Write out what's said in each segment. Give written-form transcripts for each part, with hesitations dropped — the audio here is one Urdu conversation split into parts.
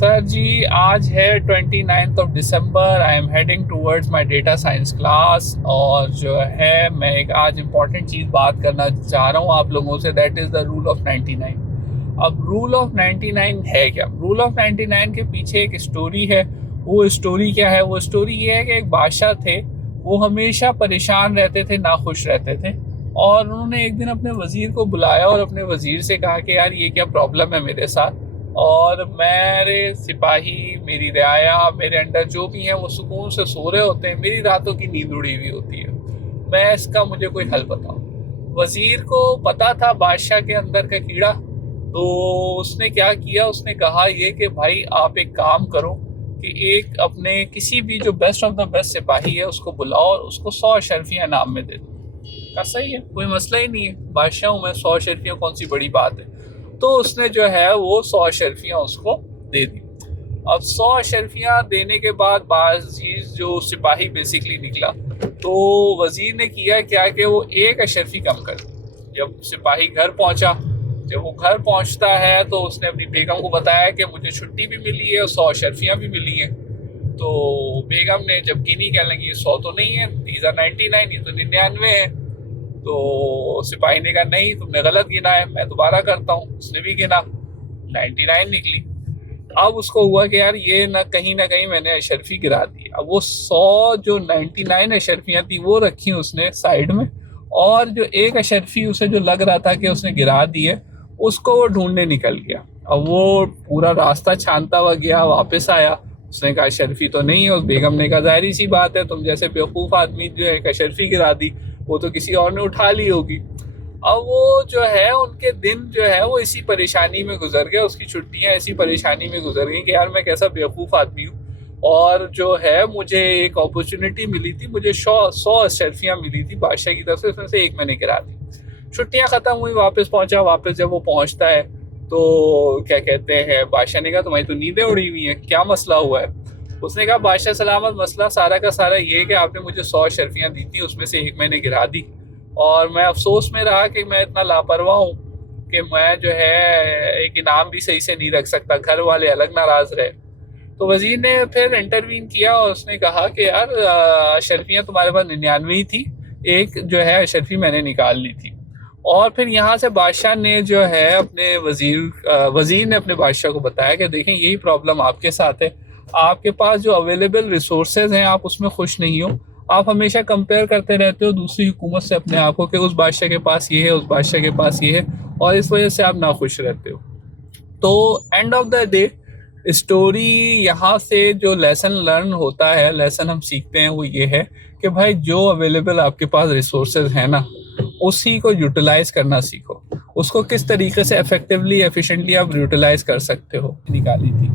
سر جی آج ہے 29 I am heading towards my data science class, اور جو ہے میں ایک آج امپورٹنٹ چیز بات کرنا چاہ رہا ہوں آپ لوگوں سے، that is the role of 99۔ اب رول آف 99 ہے کیا؟ رول آف 99 کے پیچھے ایک اسٹوری ہے۔ وہ اسٹوری کیا ہے؟ وہ اسٹوری یہ ہے کہ ایک بادشاہ تھے، وہ ہمیشہ پریشان رہتے تھے، ناخوش رہتے تھے، اور انہوں نے ایک دن اپنے وزیر کو بلایا اور اپنے وزیر سے کہا کہ یار یہ کیا پرابلم ہے میرے ساتھ، اور میرے سپاہی، میری رعایا، میرے انڈر جو بھی ہیں وہ سکون سے سو رہے ہوتے ہیں، میری راتوں کی نیند اڑی ہوئی ہوتی ہے، میں اس کا مجھے کوئی حل بتاؤ۔ وزیر کو پتا تھا بادشاہ کے اندر کا کیڑا، تو اس نے کیا کیا، اس نے کہا یہ کہ بھائی آپ ایک کام کرو کہ ایک اپنے کسی بھی جو بیسٹ آف دا بیسٹ سپاہی ہے اس کو بلاؤ اور اس کو 100 اشرفیاں انعام میں دے دو۔ کہا صحیح ہے، کوئی مسئلہ ہی نہیں ہے، بادشاہ ہوں میں، 100 اشرفیاں کون سی بڑی بات ہے۔ تو اس نے جو ہے وہ 100 اشرفیاں اس کو دے دی۔ اب 100 اشرفیاں دینے کے بعد بعض جو سپاہی بیسیکلی نکلا، تو وزیر نے کیا کیا کہ وہ 1 اشرفی کم کر دی۔ جب سپاہی گھر پہنچا، جب وہ گھر پہنچتا ہے تو اس نے اپنی بیگم کو بتایا کہ مجھے چھٹی بھی ملی ہے اور 100 اشرفیاں بھی ملی ہیں۔ تو بیگم نے جب گنی، کہنے لگی 100 تو نہیں ہے، دیز آر 99، یہ تو 99 ہے۔ تو سپاہی نے کہا نہیں، تم نے غلط گنا ہے، میں دوبارہ کرتا ہوں۔ اس نے بھی گنا، 99 نکلی۔ اب اس کو ہوا کہ یار یہ نہ کہیں میں نے اشرفی گرا دی۔ اب وہ 100 جو 99 اشرفیاں تھی وہ رکھی اس نے سائڈ میں، اور جو 1 اشرفی اسے جو لگ رہا تھا کہ اس نے گرا دی ہے، اس کو وہ ڈھونڈنے نکل گیا۔ اب وہ پورا راستہ چھانتا ہوا گیا، واپس آیا، اس نے کہا اشرفی تو نہیں ہے۔ اس بیگم نے کہا ظاہری سی بات ہے، تم جیسے بیوقوف آدمی جو ہے 1 اشرفی گرا دی، وہ تو کسی اور نے اٹھا لی ہوگی۔ اب وہ جو ہے ان کے دن جو ہے وہ اسی پریشانی میں گزر گئے، اس کی چھٹیاں اسی پریشانی میں گزر گئیں کہ یار میں کیسا بیوقوف آدمی ہوں، اور جو ہے مجھے ایک اپرچونٹی ملی تھی، مجھے 100 اشرفیاں ملی تھی بادشاہ کی طرف سے، اس میں سے 1 میں نے گرا دی۔ چھٹیاں ختم ہوئی، واپس پہنچا۔ واپس جب وہ پہنچتا ہے تو کیا کہتے ہیں، بادشاہ نے کہا تمہاری تو نیندیں اڑی ہوئی ہیں، کیا مسئلہ ہوا ہے؟ اس نے کہا بادشاہ سلامت، مسئلہ سارا کا سارا یہ ہے کہ آپ نے مجھے 100 اشرفیاں دی تھیں، اس میں سے 1 میں نے گرا دی، اور میں افسوس میں رہا کہ میں اتنا لاپرواہ ہوں کہ میں جو ہے ایک انعام بھی صحیح سے نہیں رکھ سکتا، گھر والے الگ ناراض رہے۔ تو وزیر نے پھر انٹروین کیا اور اس نے کہا کہ یار اشرفیاں تمہارے پاس 99 ہی تھی، 1 جو ہے اشرفی میں نے نکال لی تھی۔ اور پھر یہاں سے بادشاہ نے جو ہے اپنے وزیر نے اپنے بادشاہ کو بتایا کہ دیکھیں یہی پرابلم آپ کے ساتھ ہے، آپ کے پاس جو اویلیبل ریسورسز ہیں آپ اس میں خوش نہیں ہو، آپ ہمیشہ کمپیئر کرتے رہتے ہو دوسری حکومت سے اپنے آپ کو کہ اس بادشاہ کے پاس یہ ہے، اس بادشاہ کے پاس یہ ہے، اور اس وجہ سے آپ ناخوش رہتے ہو۔ تو and of the day story یہاں سے جو لیسن لرن ہوتا ہے، لیسن ہم سیکھتے ہیں، وہ یہ ہے کہ بھائی جو اویلیبل آپ کے پاس ریسورسز ہیں نا، اسی کو یوٹیلائز کرنا سیکھو، اس کو کس طریقے سے افیکٹولی ایفیشینٹلی آپ یوٹیلائز کر سکتے ہو، نکالی تھی۔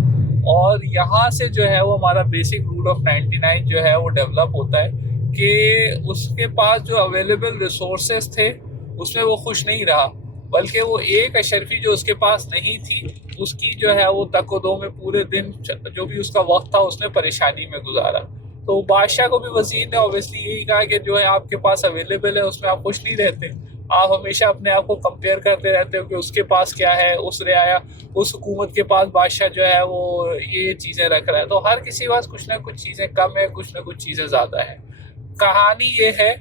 اور یہاں سے جو ہے وہ ہمارا بیسک رول آف 99 جو ہے وہ ڈیولپ ہوتا ہے کہ اس کے پاس جو اویلیبل ریسورسز تھے اس میں وہ خوش نہیں رہا، بلکہ وہ 1 اشرفی جو اس کے پاس نہیں تھی، اس کی جو ہے وہ تک و دو میں پورے دن جو بھی اس کا وقت تھا اس نے پریشانی میں گزارا۔ تو بادشاہ کو بھی وزیر نے اوبیسلی یہی کہا کہ جو ہے آپ کے پاس اویلیبل ہے اس میں آپ خوش نہیں رہتے، آپ ہمیشہ اپنے آپ کو کمپیئر کرتے رہتے ہو کہ اس کے پاس کیا ہے، اس رعایا، اس حکومت کے پاس بادشاہ جو ہے وہ یہ چیزیں رکھ رہا ہے۔ تو ہر کسی کے پاس کچھ نہ کچھ چیزیں کم ہے، کچھ نہ کچھ چیزیں زیادہ ہیں۔ کہانی یہ ہے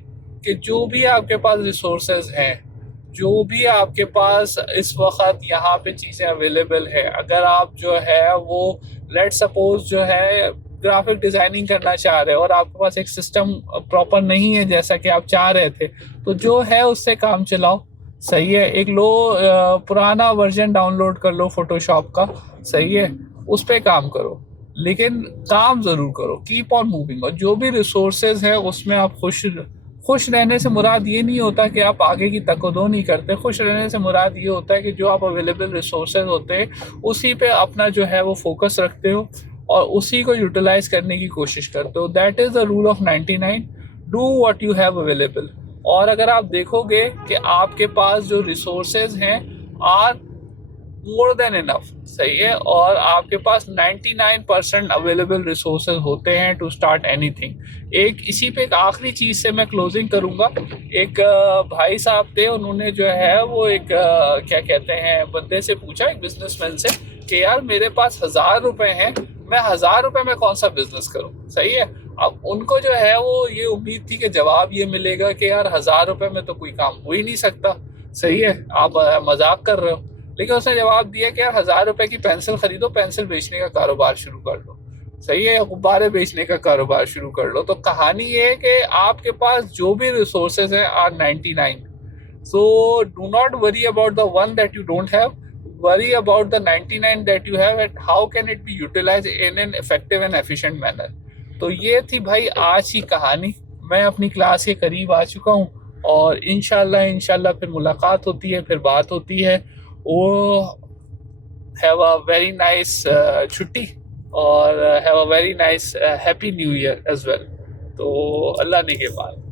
کہ جو بھی آپ کے پاس ریسورسز ہیں، جو بھی آپ کے پاس اس وقت یہاں پہ چیزیں اویلیبل ہے، اگر آپ جو ہے وہ لیٹ سپوز جو ہے گرافک ڈیزائننگ کرنا چاہ رہے ہو اور آپ کے پاس ایک سسٹم پراپر نہیں ہے جیسا کہ آپ چاہ رہے تھے، تو جو ہے اس سے کام چلاؤ، صحیح ہے، ایک پرانا ورژن ڈاؤن لوڈ کر لو فوٹو شاپ کا، صحیح ہے، اس پہ کام کرو، لیکن کام ضرور کرو، کیپ آن موونگ۔ اور جو بھی ریسورسز ہیں اس میں آپ خوش رہنے سے مراد یہ نہیں ہوتا کہ آپ آگے کی تقدو نہیں کرتے، خوش رہنے سے مراد یہ ہوتا ہے کہ جو آپ اویلیبل ریسورسز ہوتے ہیں اسی پہ اپنا جو ہے وہ فوکس رکھتے ہو اور اسی کو یوٹیلائز کرنے کی کوشش کرتے ہو۔ That is the role of 99، do what you have available. اور اگر آپ دیکھو گے کہ آپ کے پاس جو ریسورسز ہیں آر مور دین انف، صحیح ہے، اور آپ کے پاس 99% اویلیبل ریسورسز ہوتے ہیں ٹو اسٹارٹ اینی تھنگ۔ اسی پہ ایک آخری چیز سے میں کلوزنگ کروں گا۔ ایک بھائی صاحب تھے، انہوں نے جو ہے وہ ایک کیا کہتے ہیں بندے سے پوچھا، ایک بزنس مین سے، کہ یار میرے پاس 1000 روپے ہیں, میں 1000 روپے میں کون سا بزنس کروں. صحیح ہے. اب ان کو جو ہے وہ یہ امید تھی کہ جواب یہ ملے گا کہ یار 1000 روپے میں تو کوئی کام ہو ہی نہیں سکتا. صحیح ہے, آپ مذاق کر رہے ہو. لیکن اس نے جواب دیا کہ یار 1000 روپے کی پینسل خریدو, پینسل بیچنے کا کاروبار شروع کر دو. صحیح ہے, غبارے بیچنے کا کاروبار شروع کر لو. تو کہانی یہ ہے کہ آپ کے پاس جو بھی ریسورسز ہیں are 99. So do not worry about the one that you don't have. Worry about the 99 that you have and how can it be utilized in an effective and efficient manner. تو یہ تھی بھائی آج کی کہانی. میں اپنی کلاس کے قریب آ چکا ہوں اور انشاءاللہ پھر ملاقات ہوتی ہے, پھر بات ہوتی ہے. وہ ہیو اے ویری نائس چھٹی اور have a very nice happy new year as well. تو اللہ نے کے بعد